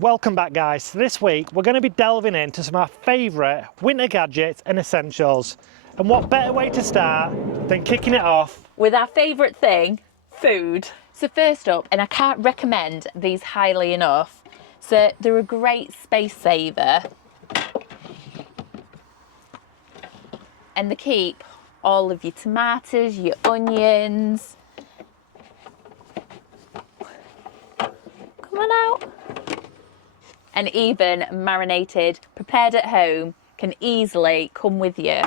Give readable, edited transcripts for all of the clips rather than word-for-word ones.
Welcome back guys. This week we're going to be delving into some of our favourite winter gadgets and essentials. And what better way to start than kicking it off with our favourite thing, food. So first up, and I can't recommend these highly enough, so they're a great space saver. And they keep all of your tomatoes, your onions. Come on out. And even marinated, prepared at home, can easily come with you.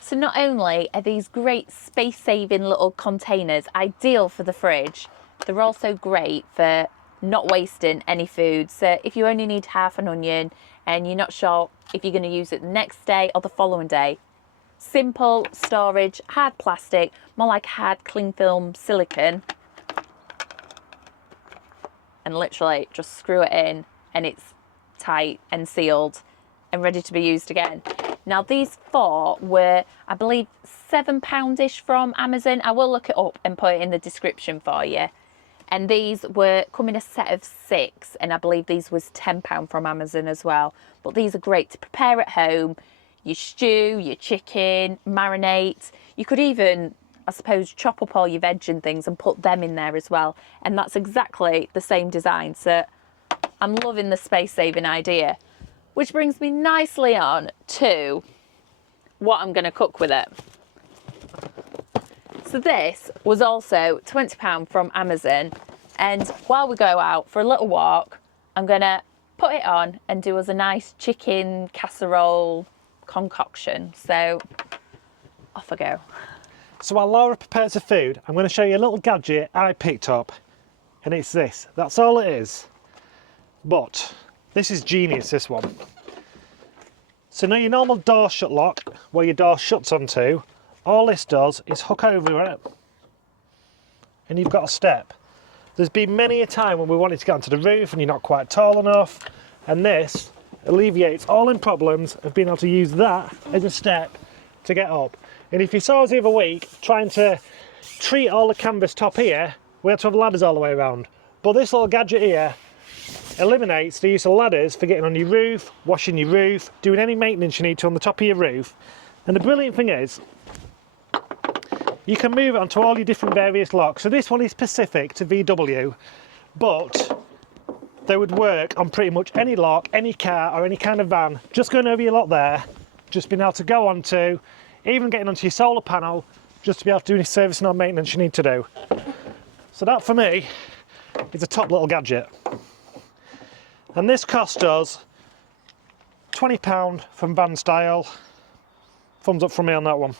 So not only are these great space-saving little containers ideal for the fridge, they're also great for not wasting any food. So if you only need half an onion and you're not sure if you're going to use it the next day or the following day, simple storage, hard plastic, more like hard cling film silicone, and literally just screw it in and it's tight and sealed and ready to be used again. Now these four were, I believe, £7-ish from Amazon. I will look it up and put it in the description for you. And these were come in a set of 6, and I believe these was £10 from Amazon as well. But these are great to prepare at home. Your stew, your chicken, marinate. You could even, I suppose, chop up all your veg and things and put them in there as well. And that's exactly the same design. So I'm loving the space saving idea. Which brings me nicely on to what I'm going to cook with it. So this was also £20 from Amazon, and while we go out for a little walk, I'm going to put it on and do us a nice chicken casserole concoction. So off I go. So while Laura prepares the food, I'm going to show you a little gadget I picked up, and it's this. That's all it is. But this is genius, this one. So now your normal door shut lock, where your door shuts onto, all this does is hook over it, and you've got a step. There's been many a time when we wanted to get onto the roof and you're not quite tall enough, and this alleviates all in problems of being able to use that as a step to get up. And if you saw us the other week trying to treat all the canvas top here, we had to have ladders all the way around. But this little gadget here eliminates the use of ladders for getting on your roof, washing your roof, doing any maintenance you need to on the top of your roof. And the brilliant thing is, you can move it onto all your different various locks. So this one is specific to VW, but they would work on pretty much any lock, any car or any kind of van. Just going over your lock there, just being able to go onto, even getting onto your solar panel, just to be able to do any servicing or maintenance you need to do. So that for me is a top little gadget. And this cost us £20 from Van Style. Thumbs up from me on that one.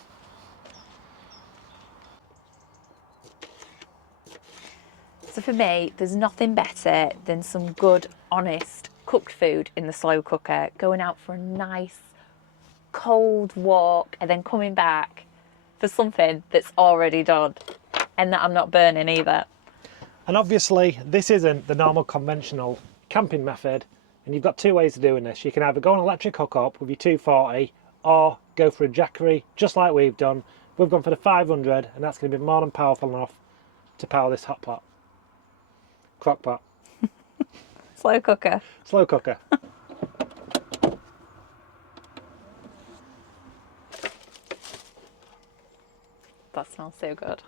So for me, there's nothing better than some good, honest cooked food in the slow cooker. Going out for a nice cold walk and then coming back for something that's already done and that I'm not burning either. And obviously this isn't the normal conventional camping method, and you've got two ways of doing this. You can either go on electric hookup with your 240 or go for a jackery just like we've done. We've gone for the 500, and that's going to be more than powerful enough to power this hot pot. Crock pot. Slow cooker. Slow cooker. That smells so good.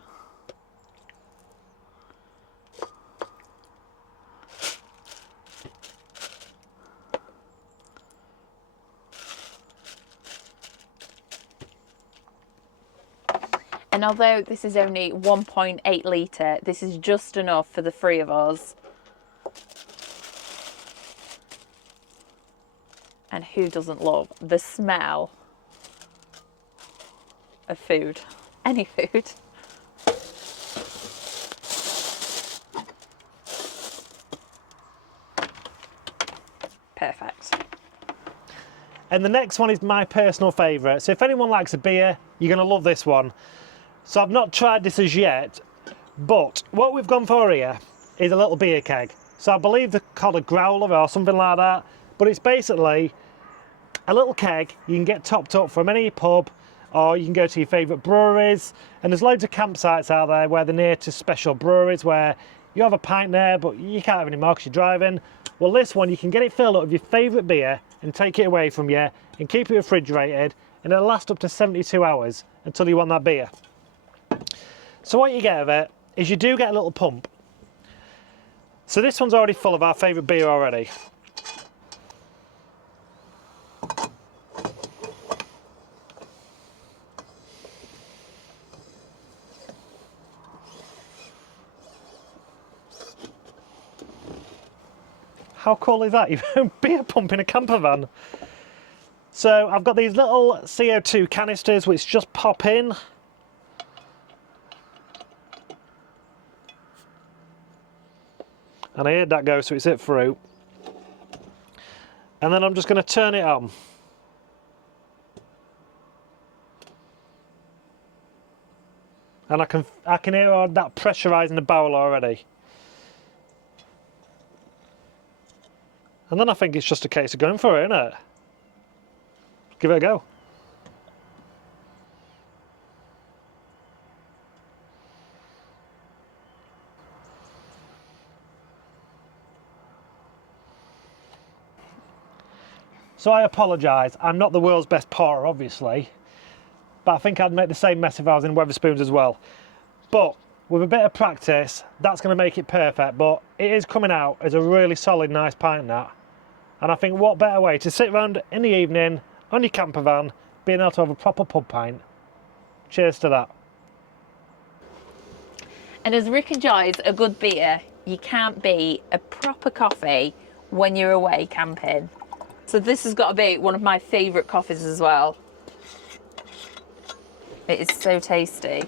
And although this is only 1.8 litre, this is just enough for the 3 of us. And who doesn't love the smell of food? Any food. Perfect. And the next one is my personal favourite. So if anyone likes a beer, you're going to love this one. So I've not tried this as yet, but what we've gone for here is a little beer keg. So I believe they're called a growler or something like that, but it's basically a little keg you can get topped up from any pub, or you can go to your favourite breweries, and there's loads of campsites out there where they're near to special breweries where you have a pint there, but you can't have any more because you're driving. Well, this one, you can get it filled up with your favourite beer and take it away from you and keep it refrigerated, and it'll last up to 72 hours until you want that beer. So what you get of it is you do get a little pump. So this one's already full of our favourite beer already. How cool is that? You've got a beer pump in a camper van. So I've got these little CO2 canisters which just pop in. And I heard that go, so it's it through. And then I'm just going to turn it on. And I can hear all that pressurising the barrel already. And then I think it's just a case of going for it, isn't it? Give it a go. So I apologise, I'm not the world's best pourer, obviously, but I think I'd make the same mess if I was in Wetherspoons as well. But with a bit of practice, that's going to make it perfect, but it is coming out as a really solid, nice pint, that. And I think what better way to sit around in the evening on your camper van, being able to have a proper pub pint. Cheers to that. And as Rick enjoys a good beer, you can't beat a proper coffee when you're away camping. So this has got to be one of my favourite coffees as well. It is so tasty.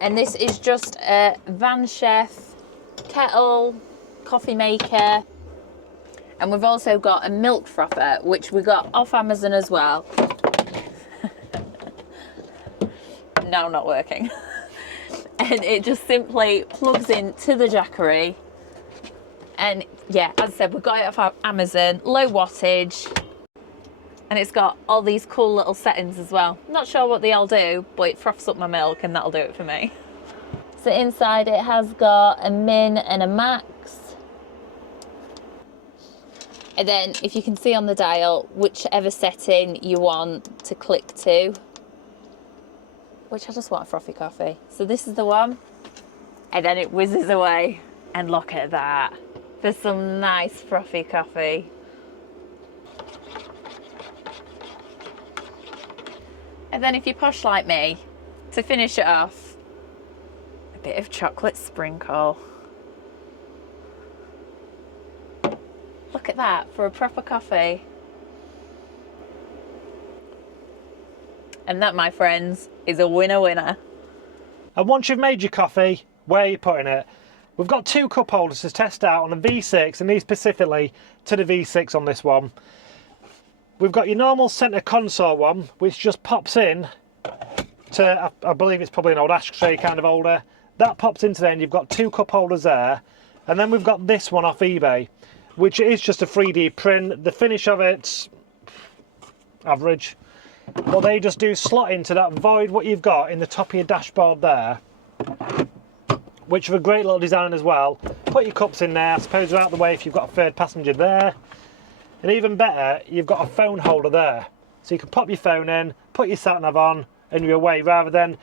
And this is just a Van Chef kettle, coffee maker. And we've also got a milk frother, which we got off Amazon as well. Now not working. And it just simply plugs into the Jackery. And yeah, as I said, we've got it off Amazon, low wattage. And it's got all these cool little settings as well. Not sure what they all do, but it froths up my milk and that'll do it for me. So inside it has got a min and a max. And then if you can see on the dial, whichever setting you want to click to. Which I just want a frothy coffee. So this is the one. And then it whizzes away. And look at that. For some nice frothy coffee. And then if you're posh like me, to finish it off, a bit of chocolate sprinkle. Look at that, for a proper coffee. And that, my friends, is a winner winner. And once you've made your coffee, where are you putting it? We've got 2 cup holders to test out on a V6, and these specifically to the V6 on this one. We've got your normal centre console one, which just pops in to, I believe it's probably an old ashtray kind of holder. That pops into there and you've got 2 cup holders there. And then we've got this one off eBay, which is just a 3D print. The finish of it's average. But they just do slot into that void what you've got in the top of your dashboard there. Which are a great little design as well. Put your cups in there, I suppose they're out of the way if you've got a third passenger there. And even better, you've got a phone holder there. So you can pop your phone in, put your sat nav on, and you're away, rather than,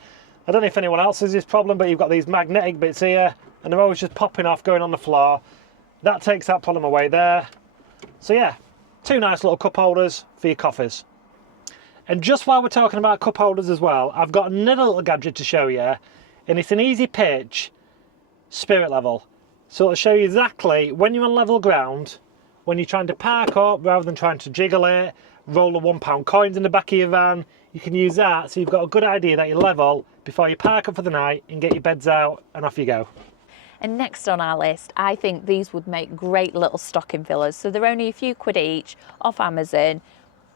I don't know if anyone else has this problem, but you've got these magnetic bits here, and they're always just popping off, going on the floor. That takes that problem away there. So yeah, 2 nice little cup holders for your coffees. And just while we're talking about cup holders as well, I've got another little gadget to show you, and it's an easy pitch spirit level. So it'll show you exactly when you're on level ground, when you're trying to park up rather than trying to jiggle it, roll the £1 coins in the back of your van, you can use that so you've got a good idea that you're level before you park up for the night and get your beds out and off you go. And next on our list, I think these would make great little stocking fillers. So they're only a few quid each off Amazon,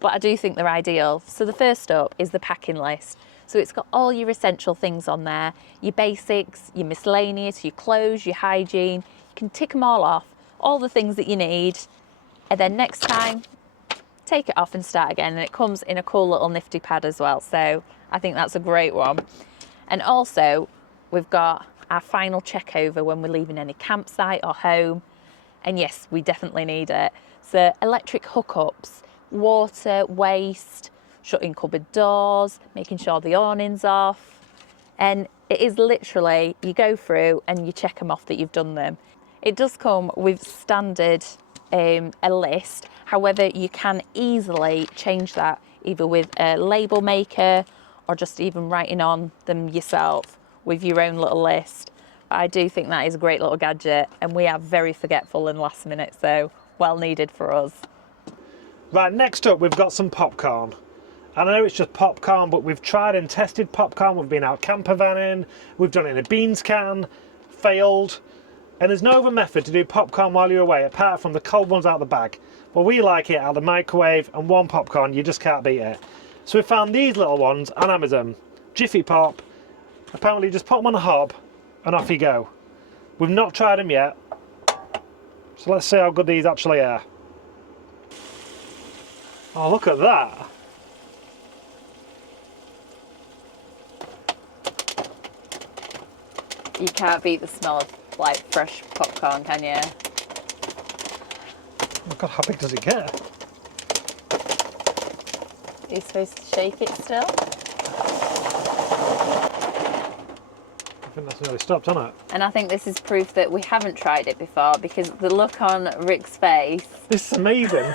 but I do think they're ideal. So the first up is the packing list. So it's got all your essential things on there, your basics, your miscellaneous, your clothes, your hygiene. You can tick them all off, all the things that you need. And then next time, take it off and start again, and it comes in a cool little nifty pad as well, so I think that's a great one. And also we've got our final check over when we're leaving any campsite or home, and yes, we definitely need it. So electric hookups, water, waste, shutting cupboard doors, making sure the awning's off, and it is literally, you go through and you check them off that you've done them. It does come with standard a list, however you can easily change that either with a label maker or just even writing on them yourself with your own little list. But I do think that is a great little gadget, and we are very forgetful in last minute, so well needed for us. Right, next up we've got some popcorn. And I know it's just popcorn, but we've tried and tested popcorn. We've been out campervanning, we've done it in a beans can, failed. And there's no other method to do popcorn while you're away apart from the cold ones out of the bag. But we like it out of the microwave, and one popcorn, you just can't beat it. So we found these little ones on Amazon, Jiffy Pop. Apparently just put them on a hob and off you go. We've not tried them yet, so let's see how good these actually are. Oh, look at that. You can't beat the smell of like fresh popcorn, can you? Oh my God, how big does it get? Are you supposed to shake it still? I think that's nearly stopped, hasn't it? And I think this is proof that we haven't tried it before, because the look on Rick's face This is amazing.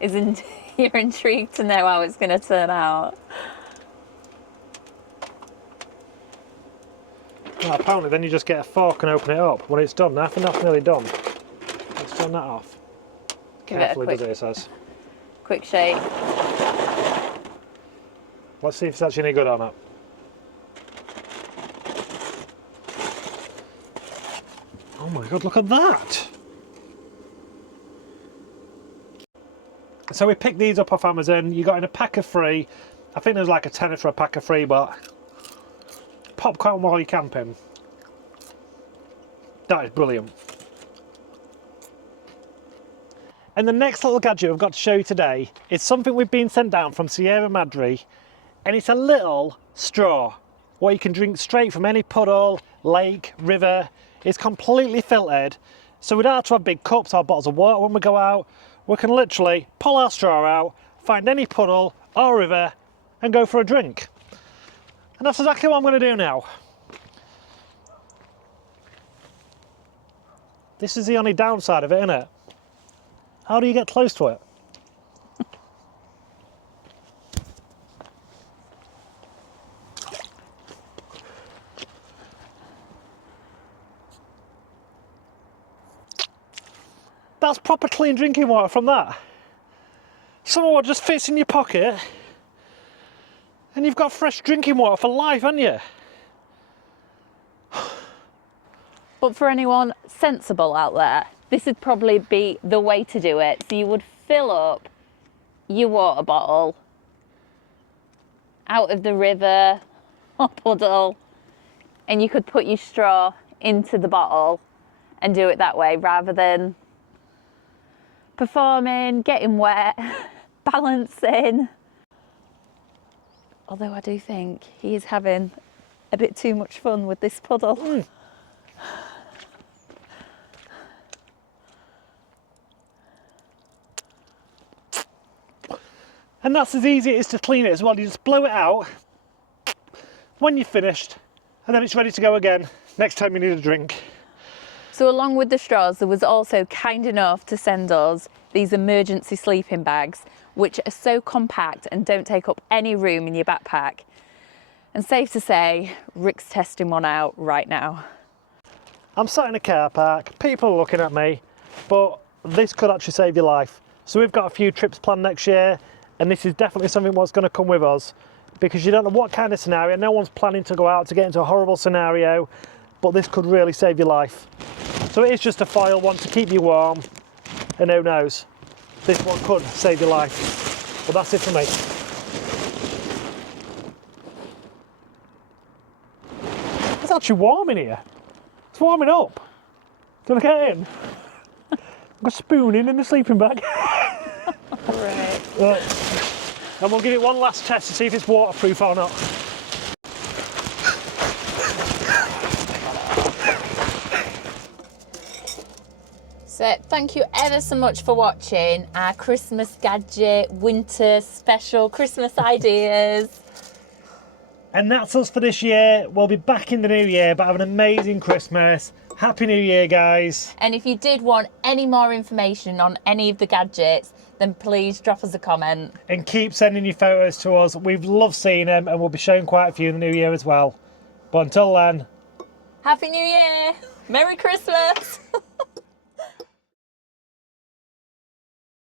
isn't. You're intrigued to know how it's going to turn out. Well, apparently then you just get a fork and open it up. When it's done, I think that's nearly done. Let's turn that off. Give it a Carefully quick, does it, it says. quick shake. Let's see if it's actually any good or not. Oh my God, look at that! So we picked these up off Amazon. You got in a pack of 3. I think there's like a tenner for a pack of 3, but popcorn while you're camping. That is brilliant. And the next little gadget I've got to show you today is something we've been sent down from Sierra Madre, and it's a little straw where you can drink straight from any puddle, lake, river. It's completely filtered, so we don't have to have big cups or bottles of water when we go out. We can literally pull our straw out, find any puddle or river and go for a drink. And that's exactly what I'm going to do now. This is the only downside of it, isn't it? How do you get close to it? That's proper clean drinking water from that. Some of what just fits in your pocket, and you've got fresh drinking water for life, haven't you? But for anyone sensible out there, this would probably be the way to do it. So you would fill up your water bottle out of the river or puddle, and you could put your straw into the bottle and do it that way, rather than performing, getting wet, balancing. Although I do think he is having a bit too much fun with this puddle. And that's as easy as to clean it as well. You just blow it out when you're finished, and then it's ready to go again next time you need a drink. So along with the straws, there was also kind enough to send us these emergency sleeping bags, which are so compact and don't take up any room in your backpack. And safe to say, Rick's testing one out right now. I'm sat in a car park, people are looking at me, but this could actually save your life. So we've got a few trips planned next year, and this is definitely something that's going to come with us, because you don't know what kind of scenario. No one's planning to go out to get into a horrible scenario, but this could really save your life. So it is just a foil one to keep you warm, and who knows, this one could save your life. But that's it for me. It's actually warm in here. It's warming up. Do you want to get in? I've got a spoon in the sleeping bag. Right. And we'll give it one last test to see if it's waterproof or not. So thank you ever so much for watching our Christmas gadget winter special Christmas ideas. And that's us for this year. We'll be back in the new year, but have an amazing Christmas. Happy New Year, guys. And if you did want any more information on any of the gadgets, then please drop us a comment. And keep sending your photos to us. We've loved seeing them, and we'll be showing quite a few in the new year as well. But until then, Happy New Year! Merry Christmas!